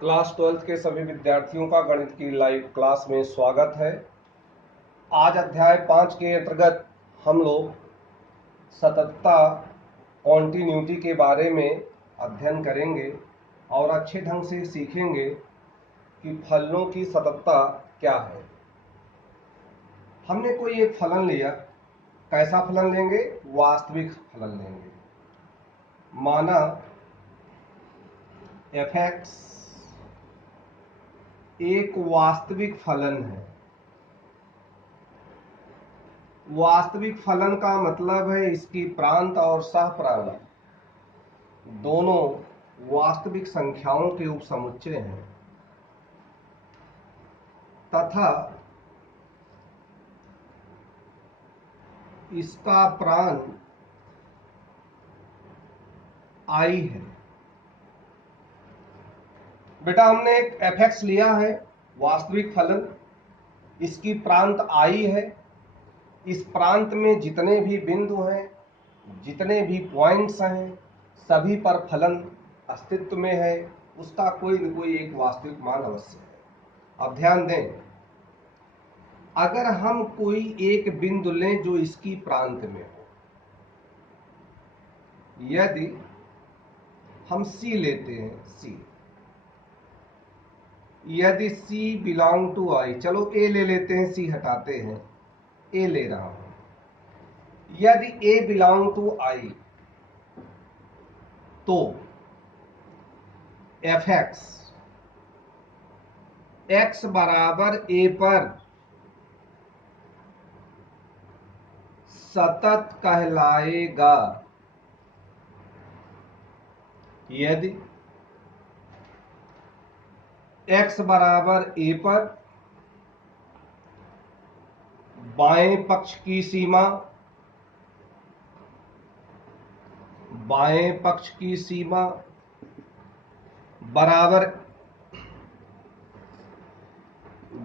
Class 12th के सभी विद्यार्थियों का गणित की लाइव क्लास में स्वागत है। आज अध्याय 5 के अंतर्गत हम लोग सततता कॉन्टिन्यूटी के बारे में अध्ययन करेंगे और अच्छे ढंग से सीखेंगे कि फलनों की सततता क्या है। हमने कोई एक फलन लिया, कैसा फलन लेंगे? वास्तविक फलन लेंगे। माना f(x) एक वास्तविक फलन है। वास्तविक फलन का मतलब है इसकी प्रांत और सहप्रांत दोनों वास्तविक संख्याओं के उपसमुच्चय हैं तथा इसका प्रांत i है। बेटा, हमने एक f(x) लिया है, वास्तविक फलन, इसकी प्रांत i है। इस प्रांत में जितने भी बिंदु हैं, जितने भी पॉइंट्स हैं, सभी पर फलन अस्तित्व में है। उसका कोई न कोई एक वास्तविक मान अवश्य है। अब ध्यान दें, अगर हम कोई एक बिंदु लें जो इसकी प्रांत में हो, यदि हम C लेते हैं, C, यदि C बिलोंग टू I, चलो A ले लेते हैं, C हटाते हैं, A ले रहा हूं। यदि A बिलोंग टू I तो f(x) x बराबर A पर सतत कहलाएगा यदि x बराबर A पर बाएं पक्ष की सीमा बराबर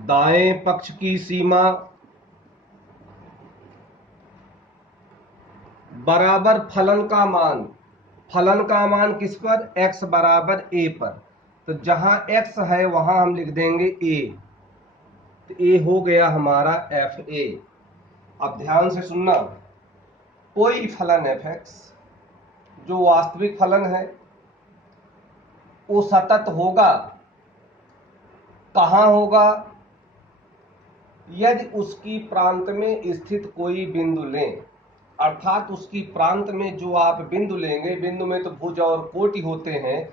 दाएं पक्ष की सीमा बराबर फलन का मान किस पर? x बराबर A पर। तो जहां x है वहां हम लिख देंगे A, तो A हो गया हमारा fa। अब ध्यान से सुनना, कोई फलन f(x) जो वास्तविक फलन है वो सतत होगा। कहां होगा? यदि उसकी प्रांत में स्थित कोई बिंदु लें, अर्थात उसकी प्रांत में जो आप बिंदु लेंगे, बिंदु में तो भुज और कोटि होते हैं,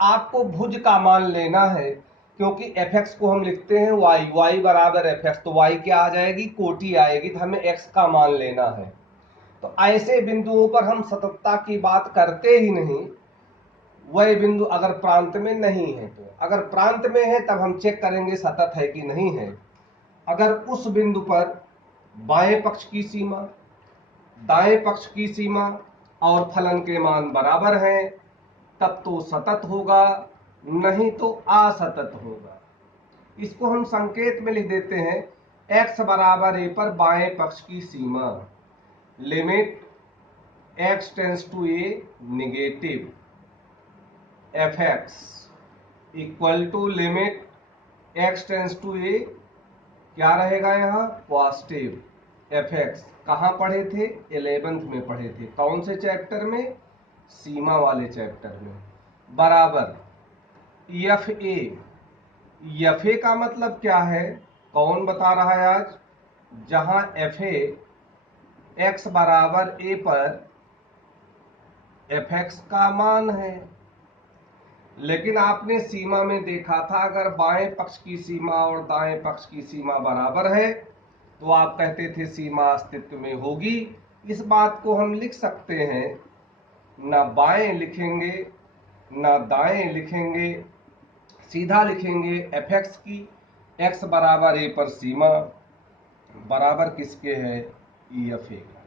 आपको भुज का मान लेना है, क्योंकि f(x) को हम लिखते हैं y बराबर f(x), तो y क्या आ जाएगी? कोटि आएगी, तो हमें x का मान लेना है। तो ऐसे बिंदुओं पर हम सततता की बात करते ही नहीं। वह बिंदु अगर प्रांत में नहीं है, तो अगर प्रांत में है तब हम चेक करेंगे सतत है कि नहीं है। अगर उस बिंदु पर बाएं पक्ष की सीमा, दाएं पक्ष की सीमा और फलन के मान बराबर हैं, तब तो सतत होगा, नहीं तो असतत होगा। इसको हम संकेत में लिख देते हैं, x बराबर A पर बाएं पक्ष की सीमा, limit x tends to A negative f(x) equal to limit x tends to A, क्या रहेगा यहाँ? Positive f(x). कहाँ पढ़े थे? 11th में पढ़े थे। कौन से चैप्टर में? सीमा वाले चैप्टर में। बराबर fa का मतलब क्या है? कौन बता रहा है आज? जहां fa x बराबर A पर f(x) का मान है। लेकिन आपने सीमा में देखा था, अगर बाएं पक्ष की सीमा और दाएं पक्ष की सीमा बराबर है तो आप कहते थे सीमा अस्तित्व में होगी। इस बात को हम लिख सकते हैं, ना बाएं लिखेंगे ना दाएं लिखेंगे, सीधा लिखेंगे f(x) की x बराबर A पर सीमा बराबर किसके है? fa का।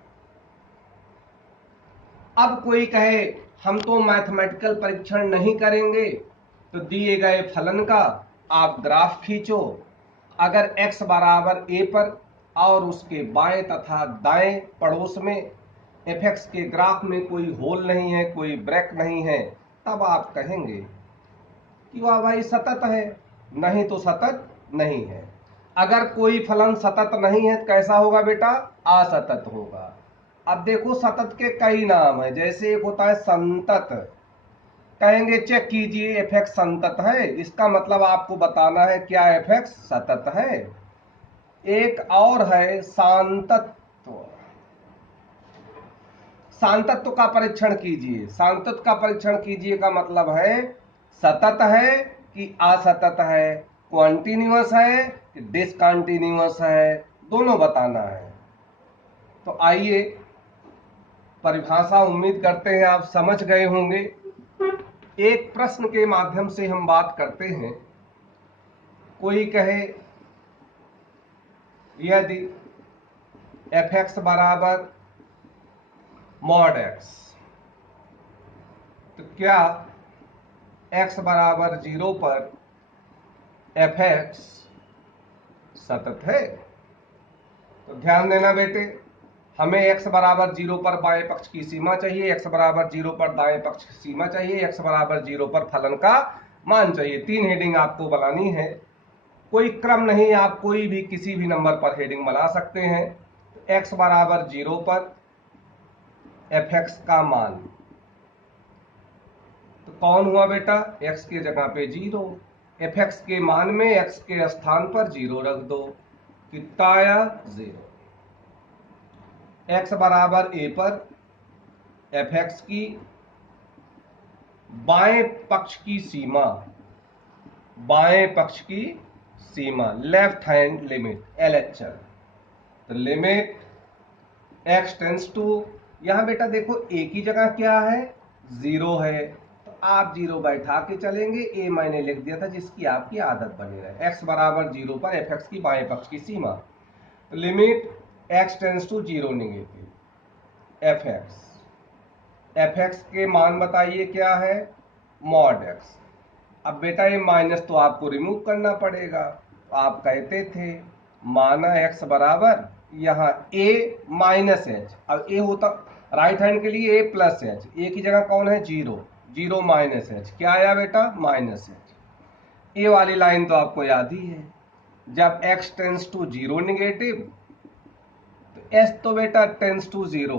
अब कोई कहे हम तो मैथमेटिकल परीक्षण नहीं करेंगे, तो दिए गए फलन का आप ग्राफ खींचो। अगर x बराबर A पर और उसके बाएं तथा दाएं पड़ोस में f(x) के ग्राफ में कोई होल नहीं है, कोई ब्रेक नहीं है, तब आप कहेंगे कि वह भाई सतत है, नहीं तो सतत नहीं है। अगर कोई फलन सतत नहीं है तो कैसा होगा बेटा? असतत होगा। अब देखो सतत के कई नाम है, जैसे एक होता है संतत। कहेंगे चेक कीजिए एफ एक्स संतत है, इसका मतलब आपको बताना है क्या एफ एक्स सतत है। एक और है सांतत्व। सांतत्व का परीक्षण कीजिए, सांतत्व का परीक्षण कीजिए का मतलब है सतत है कि असतत है, कॉन्टिन्यूअस है कि डिसकंटिन्यूअस है, दोनों बताना है। तो आइए परिभाषा उम्मीद करते हैं आप समझ गए होंगे। एक प्रश्न के माध्यम से हम बात करते हैं। कोई कहे यदि एफ एक्स बराबर मॉड एक्स, तो क्या x बराबर 0 पर एफ एक्स सतत है? तो ध्यान देना बेटे, हमें x बराबर 0 पर बाएं पक्ष की सीमा चाहिए, x बराबर 0 पर दाएं पक्ष की सीमा चाहिए, x बराबर 0 पर फलन का मान चाहिए। 3 हेडिंग आपको बनानी है, कोई क्रम नहीं, आप कोई भी किसी भी नंबर पर हेडिंग बना सकते हैं। x बराबर 0 पर एफ एक्स का मान, तो कौन हुआ बेटा? x की जगह पे 0, एफ एक्स के मान में x के स्थान पर 0 रख दो, कितना आया? 0। x बराबर a पर एफ एक्स की बाएं पक्ष की सीमा, बाएं पक्ष की सीमा लेफ्ट हैंड लिमिट LHL, तो लिमिट x टेंस टू, यहां बेटा देखो a की जगह क्या है? 0 है, तो आप 0 बैठा के चलेंगे, a मैंने लिख दिया था जिसकी आपकी आदत बनी रहे। x बराबर 0 पर एफ एक्स की बाएं पक्ष की सीमा, तो limit x tends to 0 negative f x, f x के मान बताइए क्या है? Mod x. अब बेटा ये माइनस तो आपको रिमूव करना पड़ेगा, तो आप कहते थे माना x बराबर यहाँ a माइनस एच, अब a होता राइट हैंड के लिए a प्लस एच, a की जगह कौन है? 0, 0 माइनस एच, क्या आया बेटा? Minus H. a वाली लाइन तो आपको याद ही है, जब x टेंस टू 0 निगेटिव, तो s तो बेटा टेंस टू 0,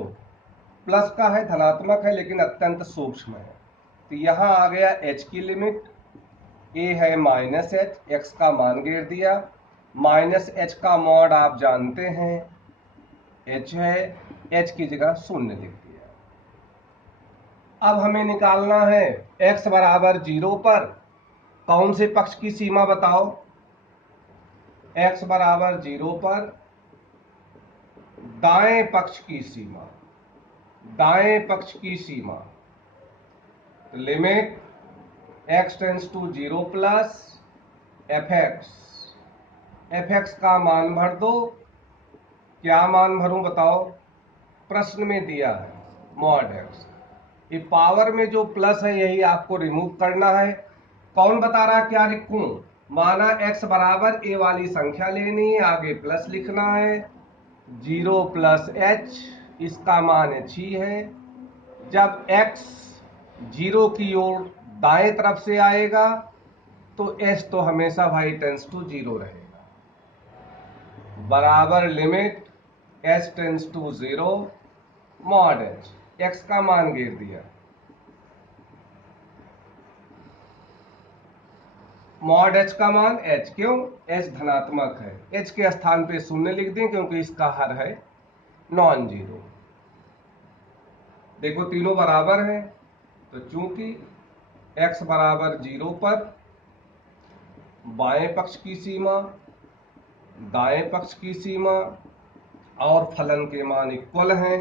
प्लस का है, धनात्मक है लेकिन अत्यंत सूक्ष्म है, तो यहां आ गया h की लिमिट, a है माइनस एच, एक्स का मान गिर दिया, माइनस एच का मॉड आप जानते हैं h है, h की जगह 0 लिख दिया। अब हमें निकालना है x बराबर 0 पर कौन से पक्ष की सीमा बताओ? x बराबर 0 पर दाएं पक्ष की सीमा, दाएं पक्ष की सीमा, तो limit x tends to 0 plus f x, f x का मान भर दो, क्या मान भरूं बताओ? प्रश्न में दिया है मॉड एक्स, ये पावर में जो प्लस है यही आपको रिमूव करना है। कौन बता रहा क्या लिखूं? माना x बराबर a वाली संख्या लेनी है, आगे प्लस लिखना है, 0 प्लस h, इसका मान h ही है। जब x 0 की ओर दाएं तरफ से आएगा तो h तो हमेशा भाई टेंस टू 0 रहेगा, बराबर limit h tends to 0 mod h, x का मान गिर दिया, मॉड h का मान h, क्यों? h धनात्मक है, h के स्थान पे 0 लिख दें क्योंकि इसका हर है नॉन जीरो। देखो तीनों बराबर हैं, तो चूंकि x बराबर 0 पर बाएं पक्ष की सीमा, दाएं पक्ष की सीमा और फलन के मान इक्वल हैं,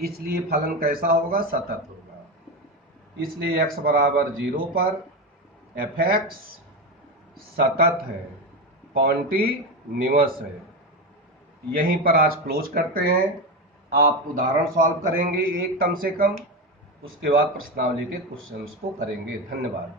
इसलिए फलन कैसा होगा? सतत होगा। इसलिए x बराबर 0 पर एफ एक्स सतत है, कॉन्टिन्यूअस है। यहीं पर आज क्लोज करते हैं। आप उदाहरण सॉल्व करेंगे एक कम से कम, उसके बाद प्रश्नावली के क्वेश्चंस को करेंगे। धन्यवाद।